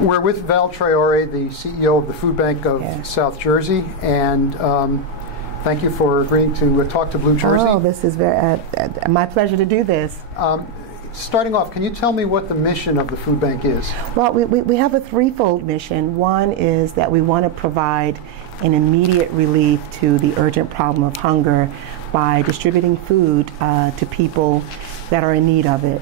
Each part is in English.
We're with Val Traoré, the CEO of the Food Bank of South Jersey, and thank you for agreeing to talk to Blue Jersey. Oh, this is my pleasure to do this. Starting off, can you tell me what the mission of the food bank is? Well, we have a threefold mission. One is that we want to provide an immediate relief to the urgent problem of hunger by distributing food to people that are in need of it.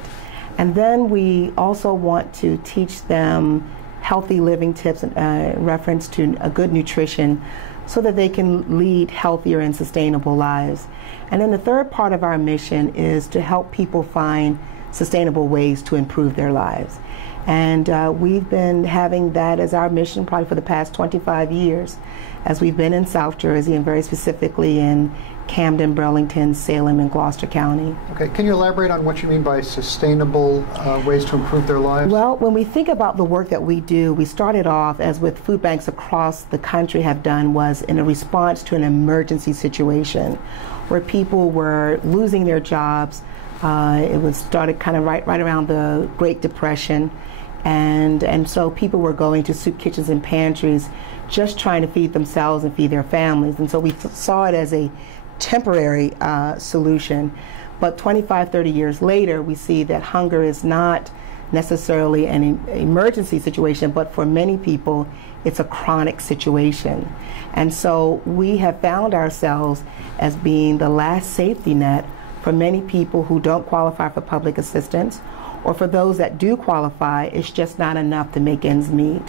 And then we also want to teach them healthy living tips in reference to a good nutrition so that they can lead healthier and sustainable lives. And then the third part of our mission is to help people find sustainable ways to improve their lives. And we've been having that as our mission probably for the past 25 years as we've been in South Jersey and very specifically in Camden, Burlington, Salem, and Gloucester County. Okay, can you elaborate on what you mean by sustainable ways to improve their lives? Well, when we think about the work that we do, we started off, as with food banks across the country have done, was in a response to an emergency situation where people were losing their jobs. It was started kind of right around the Great Depression, and so people were going to soup kitchens and pantries just trying to feed themselves and feed their families. And so we saw it as a temporary solution. But 25, 30 years later, we see that hunger is not necessarily an emergency situation, but for many people, it's a chronic situation. And so we have found ourselves as being the last safety net for many people who don't qualify for public assistance, or for those that do qualify, it's just not enough to make ends meet.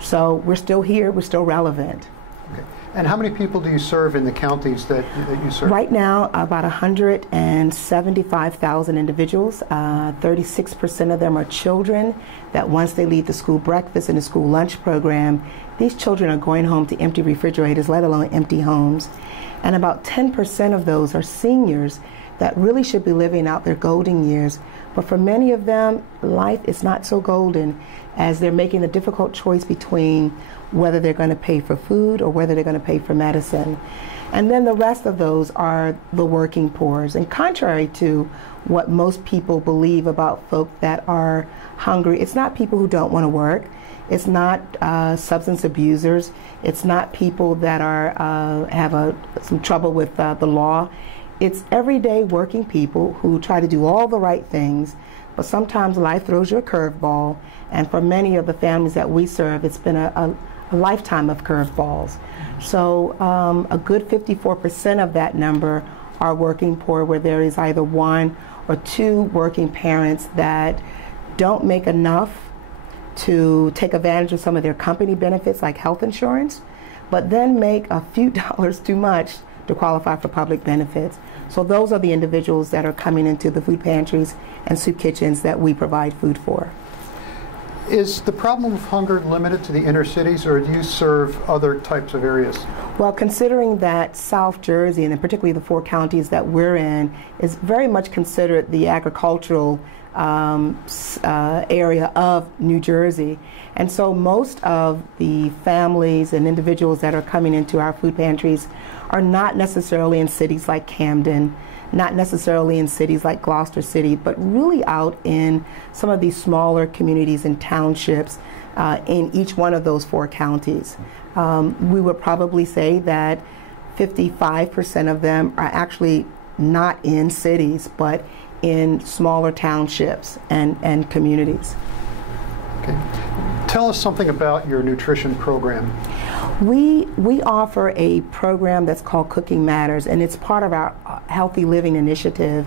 So we're still here, we're still relevant. Okay. And how many people do you serve in the counties that you serve? Right now, about 175,000 individuals. 36% of them are children that once they leave the school breakfast and the school lunch program, these children are going home to empty refrigerators, let alone empty homes. And about 10% of those are seniors that really should be living out their golden years. But for many of them, life is not so golden as they're making the difficult choice between whether they're going to pay for food or whether they're going to pay for medicine. And then the rest of those are the working poors. And contrary to what most people believe about folk that are hungry, it's not people who don't want to work. It's not substance abusers. It's not people that are have some trouble with the law. It's everyday working people who try to do all the right things, but sometimes life throws you a curveball. And for many of the families that we serve, it's been a lifetime of curveballs. So a good 54% of that number are working poor, where there is either one or two working parents that don't make enough to take advantage of some of their company benefits like health insurance, but then make a few dollars too much to qualify for public benefits. So those are the individuals that are coming into the food pantries and soup kitchens that we provide food for. Is the problem of hunger limited to the inner cities, or do you serve other types of areas? Well, considering that South Jersey, and particularly the 4 counties that we're in, is very much considered the agricultural area of New Jersey. And so most of the families and individuals that are coming into our food pantries are not necessarily in cities like Camden, not necessarily in cities like Gloucester City, but really out in some of these smaller communities and townships in each one of those 4 counties. We would probably say that 55% of them are actually not in cities, but in smaller townships and communities. Okay. Tell us something about your nutrition program. We offer a program that's called Cooking Matters, and it's part of our Healthy Living initiative,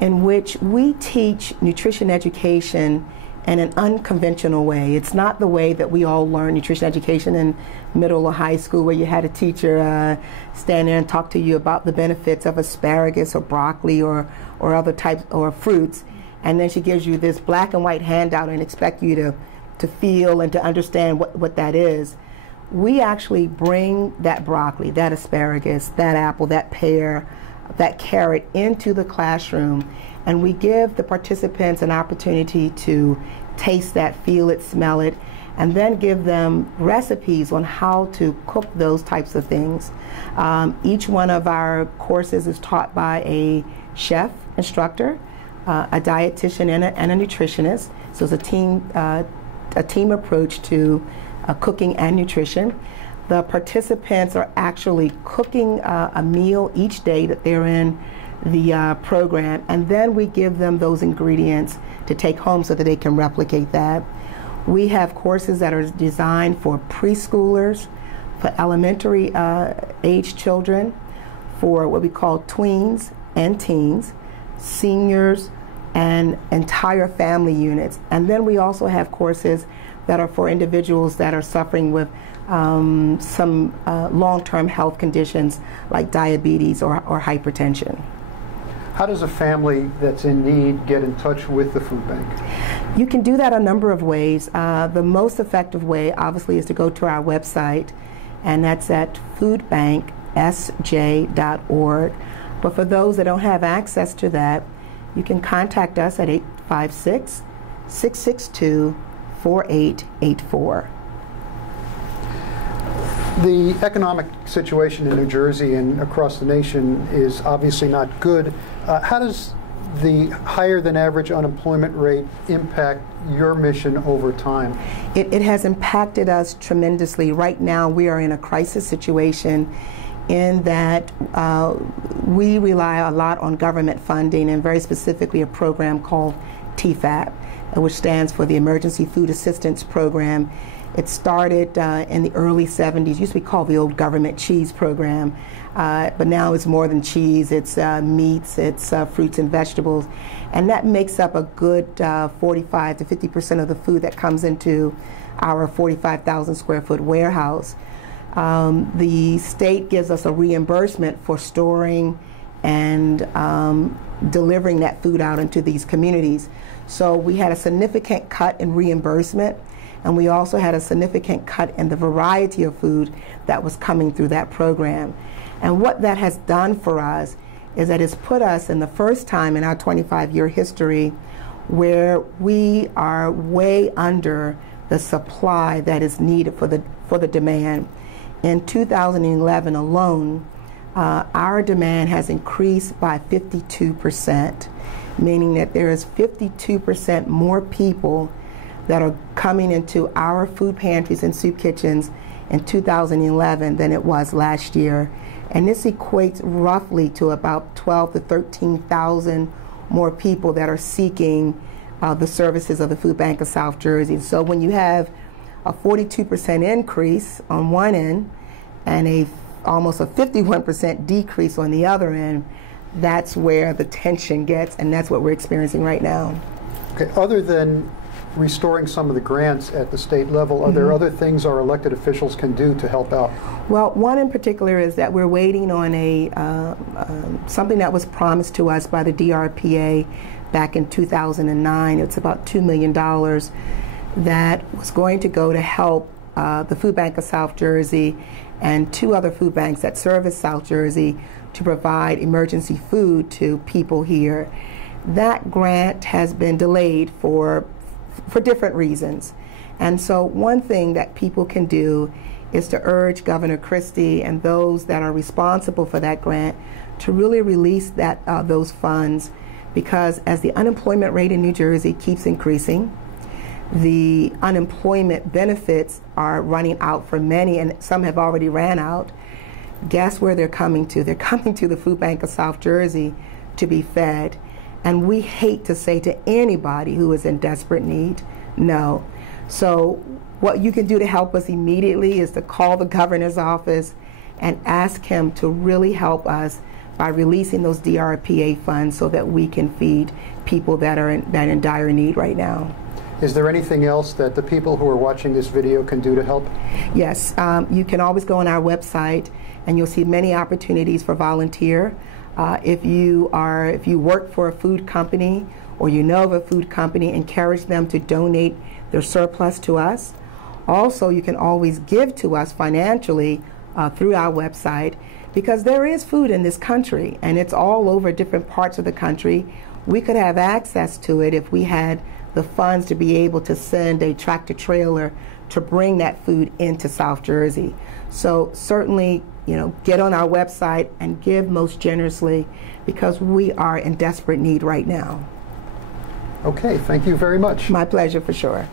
in which we teach nutrition education in an unconventional way. It's not the way that we all learn nutrition education in middle or high school, where you had a teacher stand there and talk to you about the benefits of asparagus or broccoli or other types or fruits, and then she gives you this black and white handout and expect you to feel and to understand what that is. We actually bring that broccoli, that asparagus, that apple, that pear, that carrot into the classroom, and we give the participants an opportunity to taste that, feel it, smell it, and then give them recipes on how to cook those types of things. Each one of our courses is taught by a chef instructor, a dietitian, and a nutritionist. So it's a team a team approach to cooking and nutrition. The participants are actually cooking a meal each day that they're in the program, and then we give them those ingredients to take home so that they can replicate that. We have courses that are designed for preschoolers, for elementary age children, for what we call tweens and teens, seniors, and entire family units. And then we also have courses that are for individuals that are suffering with some long-term health conditions like diabetes or hypertension. How does a family that's in need get in touch with the food bank? You can do that a number of ways. The most effective way, obviously, is to go to our website, and that's at foodbanksj.org. But for those that don't have access to that, you can contact us at 856-662-4884. The economic situation in New Jersey and across the nation is obviously not good. How does the higher than average unemployment rate impact your mission over time? It has impacted us tremendously. Right now we are in a crisis situation in that we rely a lot on government funding, and very specifically a program called TFAP, which stands for the Emergency Food Assistance Program. It started in the early 70s, used to be called the old government cheese program, but now it's more than cheese, it's meats, it's fruits and vegetables, and that makes up a good 45 to 50% of the food that comes into our 45,000 square foot warehouse. The state gives us a reimbursement for storing and delivering that food out into these communities. So we had a significant cut in reimbursement, and we also had a significant cut in the variety of food that was coming through that program. And what that has done for us is that it's put us in the first time in our 25-year history where we are way under the supply that is needed for the demand. In 2011 alone, our demand has increased by 52%, meaning that there is 52% more people that are coming into our food pantries and soup kitchens in 2011 than it was last year. And this equates roughly to about 12 to 13,000 more people that are seeking the services of the Food Bank of South Jersey. So when you have a 42% increase on one end and almost a 51% decrease on the other end, that's where the tension gets, and that's what we're experiencing right now. Okay, other than restoring some of the grants at the state level, are there other things our elected officials can do to help out? Well, one in particular is that we're waiting on something that was promised to us by the DRPA back in 2009. It's about $2 million that was going to go to help the Food Bank of South Jersey and two other food banks that service South Jersey to provide emergency food to people here. That grant has been delayed for different reasons. And so one thing that people can do is to urge Governor Christie and those that are responsible for that grant to really release those funds, because as the unemployment rate in New Jersey keeps increasing, the unemployment benefits are running out for many, and some have already ran out. Guess where they're coming to? They're coming to the Food Bank of South Jersey to be fed. And we hate to say to anybody who is in desperate need, no. So what you can do to help us immediately is to call the governor's office and ask him to really help us by releasing those DRPA funds so that we can feed people that are in dire need right now. Is there anything else that the people who are watching this video can do to help? Yes, you can always go on our website and you'll see many opportunities for volunteer. If you work for a food company or you know of a food company, encourage them to donate their surplus to us. Also, you can always give to us financially through our website, because there is food in this country and it's all over different parts of the country. We could have access to it if we had the funds to be able to send a tractor trailer to bring that food into South Jersey. So certainly, get on our website and give most generously, because we are in desperate need right now. Okay, thank you very much. My pleasure, for sure.